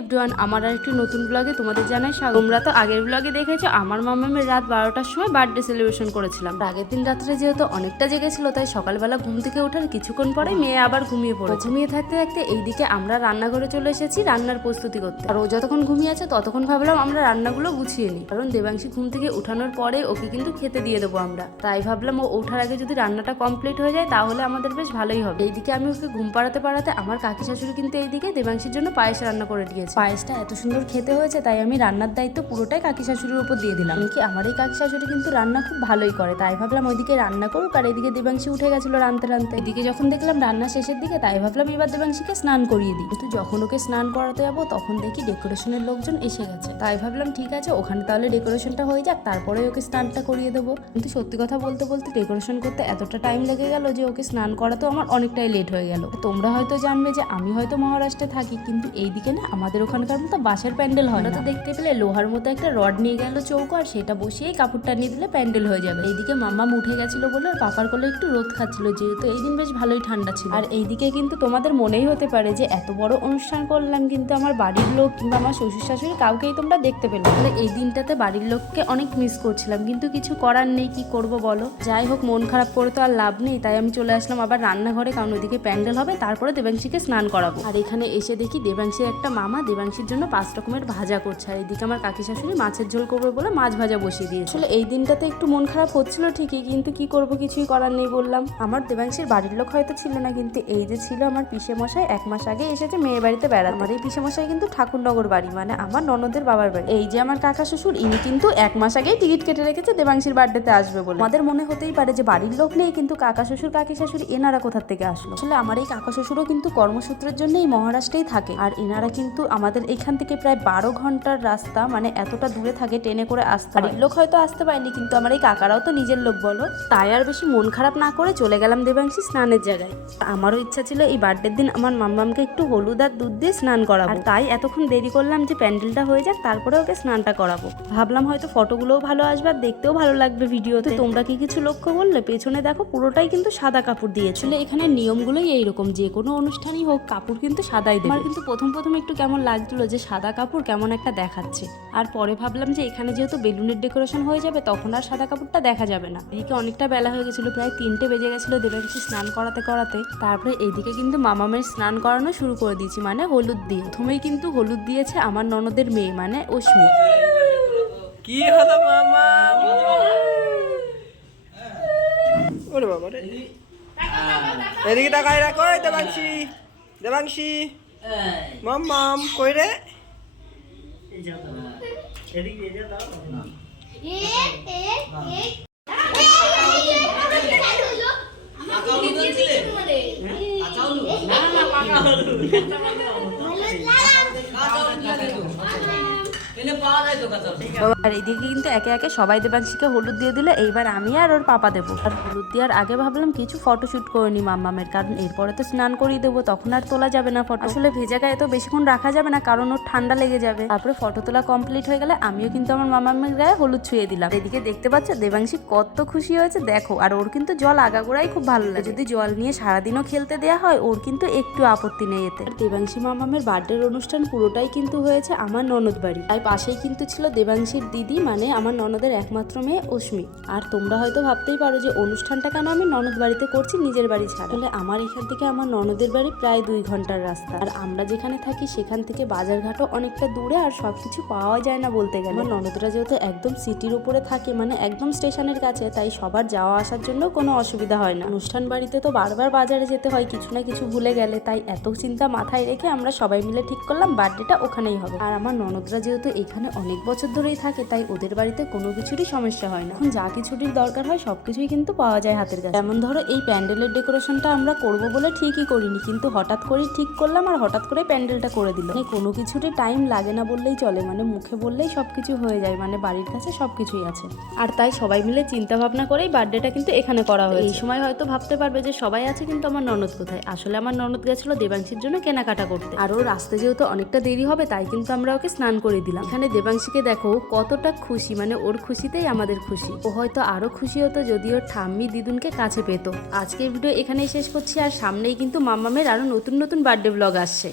Everyone, আমার আরেকটি নতুন ব্লগে তোমাদের জানাই স্বাগত। তোমরা তো আগের ব্লগে দেখেছো আমার মামামের রাত 12টার সময় বার্থডে সেলিব্রেশন করেছিলাম। আগের দিন রাত্রে যেহেতু অনেকটা জেগেছিল তাই সকালবেলা ঘুম থেকে ওঠার কিছুক্ষণ পরে মেয়ে আবার ঘুমিয়ে পড়ে। ঘুমিয়ে থাকতে থাকতে এইদিকে আমরা রান্নাঘরে চলে এসেছি রান্নার প্রস্তুতি করতে। আর ও যতক্ষণ ঘুমিয়ে আছে ততক্ষণ ভাবলাম আমরা রান্নাগুলো গুছিয়ে নিই, কারণ দেবাংশী ঘুম থেকে উঠানোর পরে ওকে কিন্তু খেতে দিয়ে দেবো আমরা। তাই ভাবলাম ও ওঠার আগে যদি রান্নাটা কমপ্লিট হয়ে যায় তাহলে আমাদের বেশ ভালোই হবে। এইদিকে আমি ওকে ঘুম পাড়াতে পাড়াতে আমার কাকি শাশুড়ি কিন্তু এইদিকে দেবাংশীর জন্য পায়েস রান্না করে দিয়েছে। পায়েসটা এত সুন্দর খেতে হয়েছে তাই আমি রান্নার দায়িত্ব পুরোটাই কাকি শাশুড়ির উপর দিয়ে দিলাম। এমনকি আমার এই কাকি শাশুড়ি কিন্তু রান্না খুব ভালোই করে, তাই ভাবলাম ওইদিকে রান্না করুক আর এদিকে দেবাংশী উঠে গেছিল রানতে রানতে। এদিকে যখন দেখলাম রান্না শেষের দিকে তাই ভাবলাম এবার দেবাংশীকে স্নান করিয়ে দিই। কিন্তু যখন ওকে স্নান করাতে যাবো তখন দেখি ডেকোরেশনের লোকজন এসে গেছে। তাই ভাবলাম ঠিক আছে ওখানে তাহলে ডেকোরেশনটা হয়ে যাক, তারপরে ওকে স্নানটা করিয়ে দেবো। কিন্তু সত্যি কথা বলতে বলতে ডেকোরেশন করতে এতটা টাইম লেগে গেল যে ওকে স্নান করাতেও আমার অনেকটাই লেট হয়ে গেল। তোমরা হয়তো জানবে যে আমি হয়তো মহারাষ্ট্রে থাকি, কিন্তু এইদিকে না আমাদের ওখানকার মতো বাঁশের প্যান্ডেল হয় না। তো দেখতে পেলে লোহার মতো একটা রড নিয়ে গেল চৌকো, আর সেটা বসিয়েই কাপড়টা নিয়ে দিলে প্যান্ডেল হয়ে যাবে। এইদিকে মাম্মাম উঠে গেছিল বলে ওর পাপার কোলে একটু রোদ খাচ্ছিল, যেহেতু এই দিন বেশ ভালোই ঠান্ডা ছিল। আর এইদিকে কিন্তু তোমাদের মনেই হতে পারে যে এত বড় অনুষ্ঠান করলাম কিন্তু আমার বাড়ির লোক কিংবা আমার শ্বশুর শাশুড়ি কাউকেই তোমরা দেখতে পেলে। তাহলে এই দিনটাতে বাড়ির লোককে অনেক মিস করছিলাম, কিন্তু কিছু করার নেই, কি করব বলো। যাই হোক, মন খারাপ করে তো আর লাভ নেই, তাই আমি চলে আসলাম আবার রান্নাঘরে, কারণ ওদিকে প্যান্ডেল হবে, তারপরে দেবাংশীকে স্নান করাবো। আর এখানে এসে দেখি দেবাংশীর একটা মামা দেবাংশীর জন্য 5 রকমের ভাজা করছে, আর এদিকে আমার কাকি শাশুড়ি মাছের ঝোল করবে বলে মাছ ভাজা বসিয়ে দিয়েছে। আসলে এই দিনটাতে একটু মন খারাপ হচ্ছিল ঠিকই, কিন্তু কি করব, কিছুই করার নেই বললাম। আমার দেবাংশীর বাড়ির লোক হয়তো ছিল না, কিন্তু এই যে ছিল আমার পিসে মশাই 1 মাস আগে এসেছে মেয়ের বাড়িতে বেড়াতে। আমার এই পিসে মশাই কিন্তু ঠাকুরনগর বাড়ি, মানে আমার ননদের বাবার বাড়ি। এই যে আমার কাকা শ্বশুর, ইনি কিন্তু 1 মাস আগেই টিকিট কেটে রেখেছে দেবাংশীর বার্থডেতে আসবে বলে। আমাদের মনে হতেই পারে যে বাড়ির লোক নেই, কিন্তু কাকা শ্বশুর কাকি শাশুড়ি এনারা কোথা থেকে আসলো। আসলে আমার এই কাকা শ্বশুরও কিন্তু কর্মসূত্রের জন্য এই মহারাষ্ট্রেই থাকে, আর এনারা কিন্তু আমাদের এখান থেকে প্রায় 12 ঘন্টার রাস্তা, মানে এতটা দূরে থাকে, ট্রেনে করে আসতে হয়। বাড়ির লোক হয়তো আসতে পারেনি, কিন্তু আমার এই কাকারাও তো নিজের লোক বলো। তাই আর বেশি মন খারাপ না করে চলে গেলাম দেবাংশী স্নানের জায়গায়। আমারও ইচ্ছা ছিল এই বার্থডের দিন আমার মাম্মামকে একটু হলুদ আর দুধ দিয়ে স্নান করাবো, আর তাই এতক্ষণ দেরি করলাম যে প্যান্ডেলটা হয়ে যাক তারপরে ওকে স্নানটা করাবো। ভাবলাম হয়তো ফটোগুলোও ভালো আসবে আর দেখতেও ভালো লাগবে ভিডিওতে। তোমরা কি কিছু লক্ষ্য করলে? পেছনে দেখো পুরোটাই কিন্তু সাদা কাপড় দিয়েছিল। এখানে নিয়মগুলোই এইরকম, যে কোনো অনুষ্ঠানই হোক কাপড় কিন্তু সাদাই দেবে। আমার কিন্তু প্রথম একটু কেমন লাগছিল যে সাদা কাপড় কেমন একটা দেখাচ্ছে, আর পরে ভাবলাম যে এখানে যেহেতু বেলুনের ডেকোরেশন হয়ে যাবে তখন আর সাদা কাপড়টা দেখা যাবে না। এদিকে অনেকটা বেলা হয়ে গেছিল, প্রায় 3টে বেজে গেছিল দেবাংশী স্নান করাতে করাতে। তারপরে এইদিকে কিন্তু মামামের স্নান করানো শুরু করে দিয়েছি, মানে হলুদ দিয়ে। প্রথমেই কিন্তু হলুদ দিয়েছে আমার ননদের মেয়ে, মানে অশ্মি। কি হলো মামা? ওরে বাবা রে, এদিকে তাকাই রাখো। দেবাংশী, দেবাংশী, মাম্মাম কই রে? আর এদিকে কিন্তু একে একে সবাই দেবাংশীকে হলুদ দিয়ে দিলে, এইবার আমি আর ওর পাপা দেবো। আর হলুদ দেওয়ার আগে ভাবলাম কিছু ফটোশুট করে নি মাম্মামের, কারণ এরপরে তো স্নান করিয়ে দেবো, তখন আর তোলা যাবে না ফটো। আসলে ভেজা গায়ে তো বেশিক্ষণ রাখা যাবে না, কারণ ওর ঠান্ডা লেগে যাবে। তারপরে ফটো তোলা কমপ্লিট হয়ে গেলে আমিও কিন্তু আমার মাম্মামের গায়ে হলুদ ছুঁয়ে দিলাম। এদিকে দেখতে পাচ্ছ দেবাংশী কত খুশি হয়েছে দেখো, আর ওর কিন্তু জল আগাগোড়াই খুব ভালো লাগে। যদি জল নিয়ে সারাদিনও খেলতে দেওয়া হয় ওর কিন্তু একটু আপত্তি নেই এতে। দেবাংশী মাম্মামের বার্থডের অনুষ্ঠান পুরোটাই কিন্তু হয়েছে আমার ননদ বাড়ি, তাই পাশেই কিন্তু ছিল দেবাংশীর দিদি, মানে আমার ননদের একমাত্র মেয়ে অশ্মি। আর তোমরা হয়তো ভাবতেই পারো যে অনুষ্ঠানটা কেন আমি ননদ বাড়িতে করছি নিজের বাড়ি ছাড়া। তাহলে আমার এখান থেকে আমার ননদের বাড়ি প্রায় 2 ঘন্টার রাস্তা, আর আমরা যেখানে থাকি সেখান থেকে বাজারঘাটও অনেকটা দূরে, আর সবকিছু পাওয়া যায় না বলতে গেলে। আমার ননদরা যেহেতু একদম সিটির উপরে থাকে, মানে একদম স্টেশনের কাছে, তাই সবার যাওয়া আসার জন্য কোনো অসুবিধা হয় না। অনুষ্ঠান বাড়িতে তো বারবার বাজারে যেতে হয় কিছু না কিছু ভুলে গেলে, তাই এত চিন্তা মাথায় রেখে আমরা সবাই মিলে ঠিক করলাম বার্থডেটা ওখানেই হবে। আর আমার ননদরা যেহেতু এখানে অনেক বছর ধরেই থাকে তাই ওদের বাড়িতে কোনো কিছুরই সমস্যা হয় না। এখন যা কিছুটির দরকার হয় সবকিছুই কিন্তু পাওয়া যায় হাতের কাছে। যেমন ধরো এই প্যান্ডেলের ডেকোরেশনটা আমরা করব বলে ঠিকই করিনি, কিন্তু হঠাৎ করেই ঠিক করলাম আর হঠাৎ করে প্যান্ডেলটা করে দিল। মানে কোনো কিছুরই টাইম লাগে না বললেই চলে, মানে মুখে বললেই সবকিছু হয়ে যায়, মানে বাড়ির কাছে সবকিছুই আছে। আর তাই সবাই মিলে চিন্তা ভাবনা করেই বার্থডেটা কিন্তু এখানে করা হয়েছে। এই সময় হয়তো ভাবতে পারবে যে সবাই আছে কিন্তু আমার ননদ কোথায়। আসলে আমার ননদ গেছিল দেবাংশীর জন্য কেনাকাটা করতে, আর ওর আসতে যেহেতু অনেকটা দেরি হবে তাই কিন্তু আমরা ওকে স্নান করে দিলাম। এখানে দেবাংশীকে দেখো কতটা খুশি, মানে ওর খুশিতেই আমাদের খুশি। ও হয়তো আরো খুশি হতো যদি ওর ঠাম্মি দিদুনকে কাছে পেতো। আজকের ভিডিও এখানেই শেষ করছি, আর সামনেই কিন্তু মাম্মামের আরো নতুন বার্থডে ব্লগ আসছে।